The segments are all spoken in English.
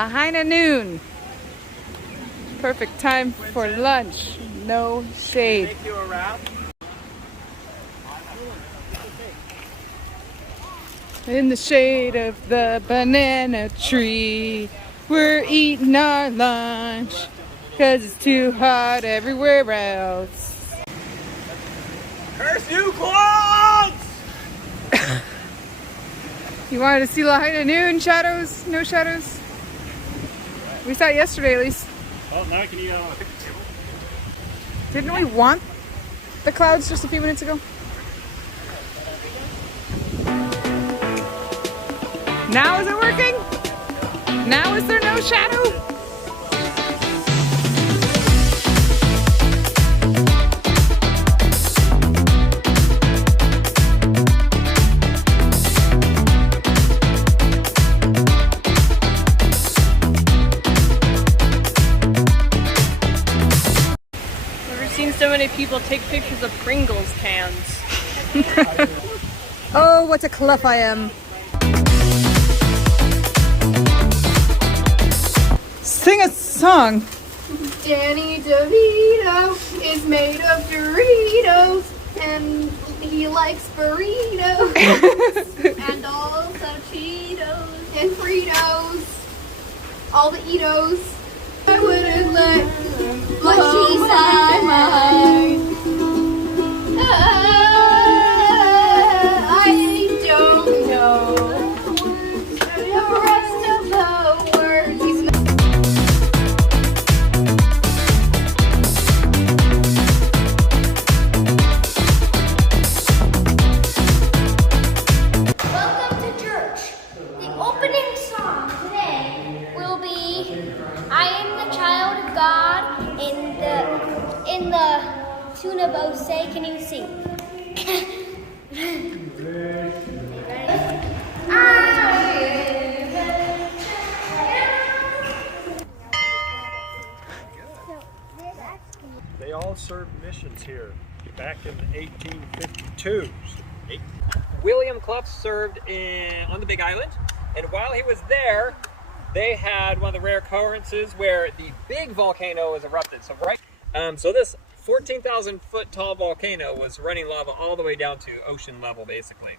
Lahaina noon. Perfect time for lunch. No shade. Make you a wrap? In the shade of the banana tree, we're eating our lunch, 'cause it's too hot everywhere else. Curse you, clouds! You wanted to see Lahaina noon shadows? No shadows? We saw it yesterday at least. Oh, now can you pick the table? Didn't we want the clouds just a few minutes ago? Now is it working? Now is there no shadow? Never seen so many people take pictures of Pringles cans. Oh, what a cluff I am. Sing a song. Danny DeVito is made of Doritos, and he likes burritos, and also Cheetos, and Fritos, all the Eatos. I wouldn't let what she said mine. I don't know the rest of the words. Welcome to church. The opening song today will be I am the child of God in the tune of Say, can you sing? They all served missions here back in the 1852s. William Clough served on the Big Island, and while he was there, they had one of the rare occurrences where the big volcano was erupted. So this 14,000 foot tall volcano was running lava all the way down to ocean level, basically.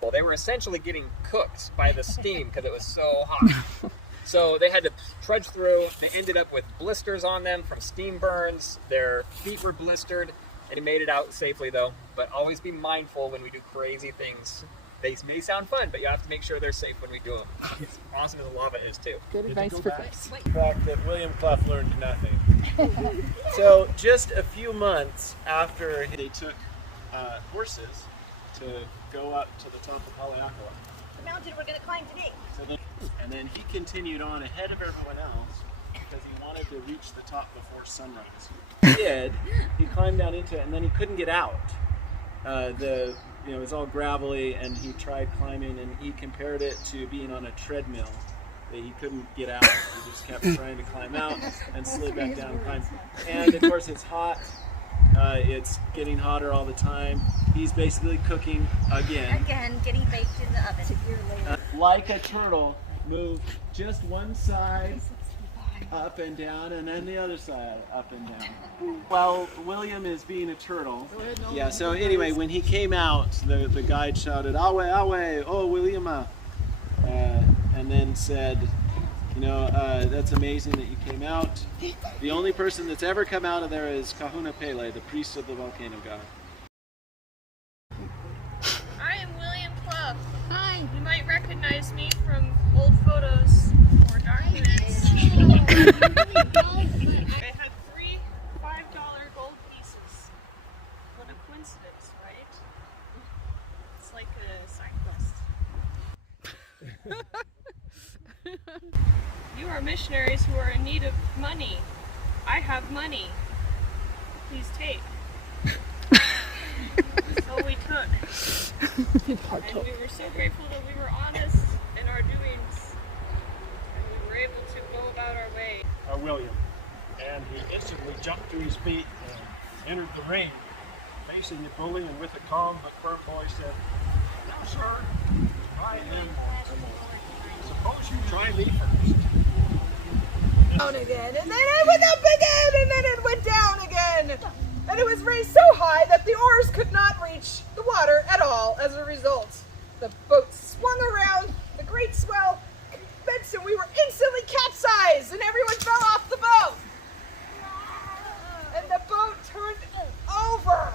Well, they were essentially getting cooked by the steam because it was so hot. So they had to trudge through. They ended up with blisters on them from steam burns. Their feet were blistered, and he made it out safely though. But always be mindful when we do crazy things. They may sound fun, but you have to make sure they're safe when we do them. It's awesome as the lava is too. Good advice for folks. The fact that William Clough learned nothing. So just a few months after they took horses to go up to the top of Haleakala. The mountain we're gonna climb today. And then he continued on ahead of everyone else because he wanted to reach the top before sunrise. He did. He climbed down into it, and then he couldn't get out. It was all gravelly, and he tried climbing, and he compared it to being on a treadmill. That he couldn't get out. He just kept trying to climb out and slid back down and climb. And of course, it's hot. It's getting hotter all the time. He's basically cooking again. Again, getting baked in the oven. Like a turtle, move just one side up and down, and then the other side up and down. While William is being a turtle. Yeah, so anyway, when he came out, the guide shouted, "Awe, awe, oh Williama," and then said, that's amazing that you came out. The only person that's ever come out of there is Kahuna Pele, the priest of the volcano god. I am William Clough. Hi. You might recognize me from old photos or documents. I had 3 $5 gold pieces. What a coincidence, right? It's like a side quest. You are missionaries who are in need of money. I have money. Please take. So we took. And we were so grateful that we were honest in our doings. And we were able to go about our way. William. And he instantly jumped to his feet and entered the ring, facing the bully, and with a calm but firm voice said, "Now, sir, I am. Suppose you try me first." Down again, and then it went up again, and then it went down again. And it was raised so high that the oars could not reach the water at all. As a result, the boat swung around, the great swell commenced, and we were instantly capsized, and everyone fell off the boat. And the boat turned over.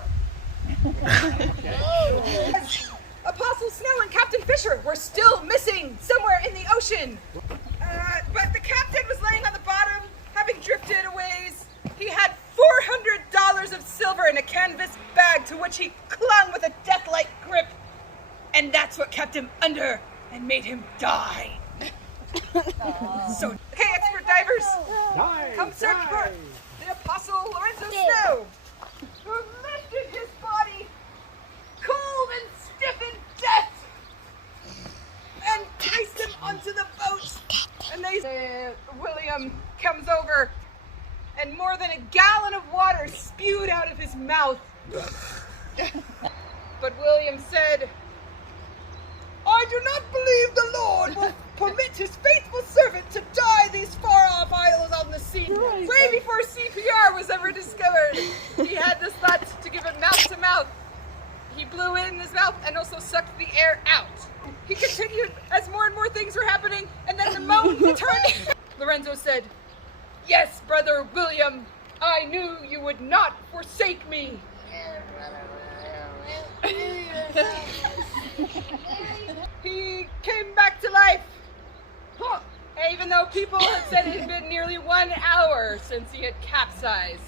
Apostle Snow and Captain Fisher were still missing somewhere in the ocean. But the captain was laying on the bottom, having drifted a ways. He had $400 of silver in a canvas bag to which he clung with a death-like grip. And that's what kept him under and made him die. So, okay, expert divers, come search for the Apostle Lorenzo Snow, who lifted his body cold and stiff in death and placed him onto the boat. And William comes over, and more than a gallon of water spewed out of his mouth. But William said, "I do not believe the Lord will permit his faithful servant to die these far-off isles on the sea." Way before CPR was ever discovered, he had this thought to give it mouth to mouth. He blew in his mouth and also sucked the air out. He continued as more and more things were happening, and then the moment he turned, Lorenzo said, "Yes, brother William, I knew you would not forsake me." He came back to life, even though people had said it had been nearly 1 hour since he had capsized.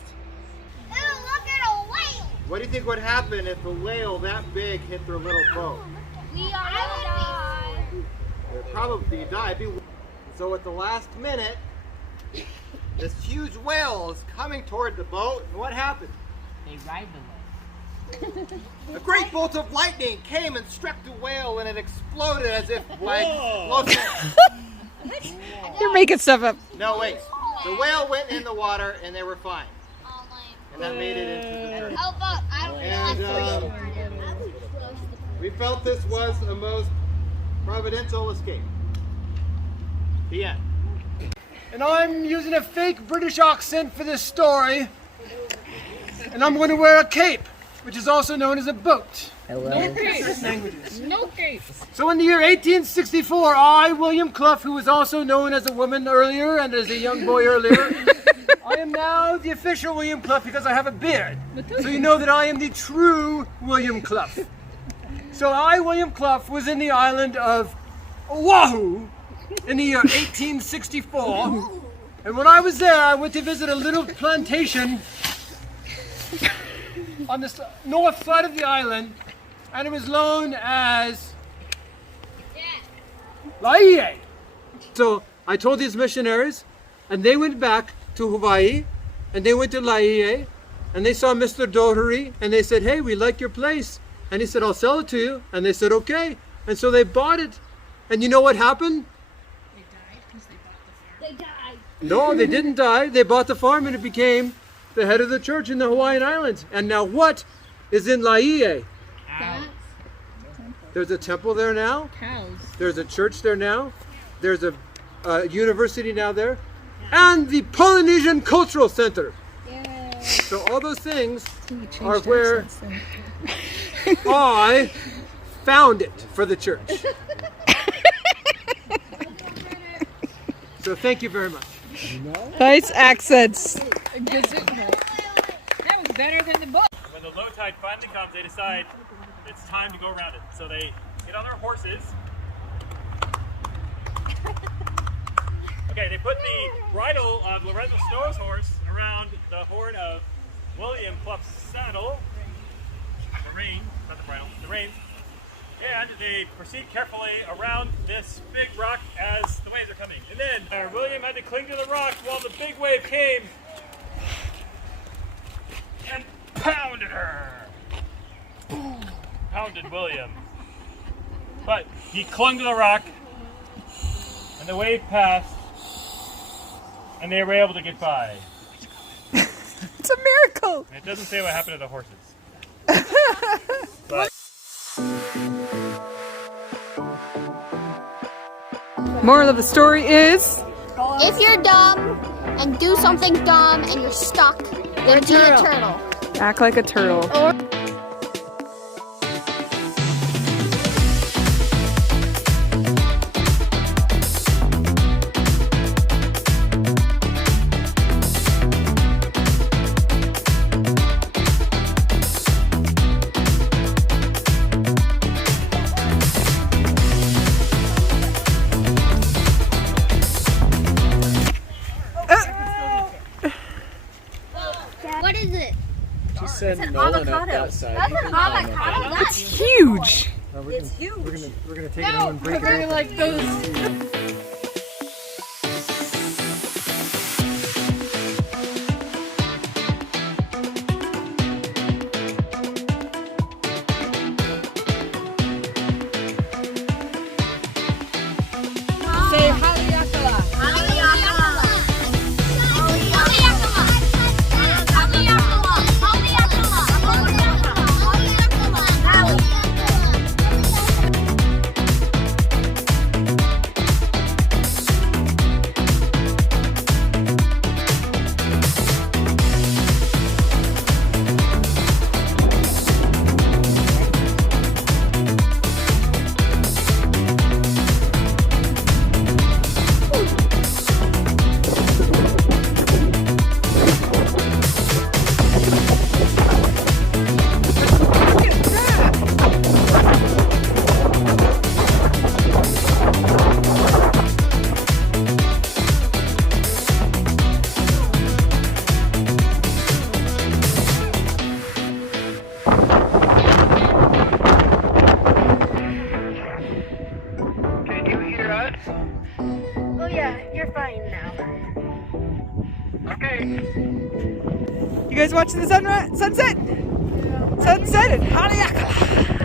Ooh, look at a whale! What do you think would happen if a whale that big hit their little boat? We all die. They'd probably die. So at the last minute, this huge whale is coming toward the boat, and what happened? They ride the whale. A great bolt of lightning came and struck the whale, and it exploded as if by explosion. You're making stuff up. No, wait. The whale went in the water, and they were fine. And that made it into the church. Oh, but I don't know. We felt this was a most providential escape. The end. And I'm using a fake British accent for this story. And I'm going to wear a cape, which is also known as a boat. Hello. No cape. Languages. No cape. So in the year 1864, I, William Clough, who was also known as a woman earlier and as a young boy earlier, I am now the official William Clough because I have a beard. So you know that I am the true William Clough. So I, William Clough, was in the island of Oahu in the year 1864. And when I was there, I went to visit a little plantation on the north side of the island, and it was known as Laie. So I told these missionaries, and they went back to Hawaii, and they went to Laie, and they saw Mr. Doherty, and they said, "Hey, we like your place." And he said, "I'll sell it to you." And they said, "Okay." And so they bought it. And you know what happened? They died. No, they didn't die. They bought the farm, and it became the head of the church in the Hawaiian Islands. And now what is in Laie? There's a temple there now. Cows. There's a church there now. There's a university now there. And the Polynesian Cultural Center. So all those things are where I found it for the church. So thank you very much. Nice accents. That was better than the book. When the low tide finally comes, they decide it's time to go around it. So they get on their horses. Okay, they put the bridle of Lorenzo Snow's horse around the horn of William Clough's saddle. The rein, not the bridle, the reins. And they proceed carefully around this big rock as the waves are coming. And then William had to cling to the rock while the big wave came and pounded her. Pounded William. But he clung to the rock, and the wave passed, and they were able to get by. It's a miracle. And it doesn't say what happened to the horses. But Moral of the story is, If you're dumb, and do something dumb and you're stuck, then be a turtle. Act like a turtle. What is it? She said Nolan at that side. That's an avocado. That's Huge. It's huge. We're gonna take it home and break it open. Like those. Say Haleakala. Oh yeah, you're fine now. You guys watching the sunset? Sunset in Haleakala.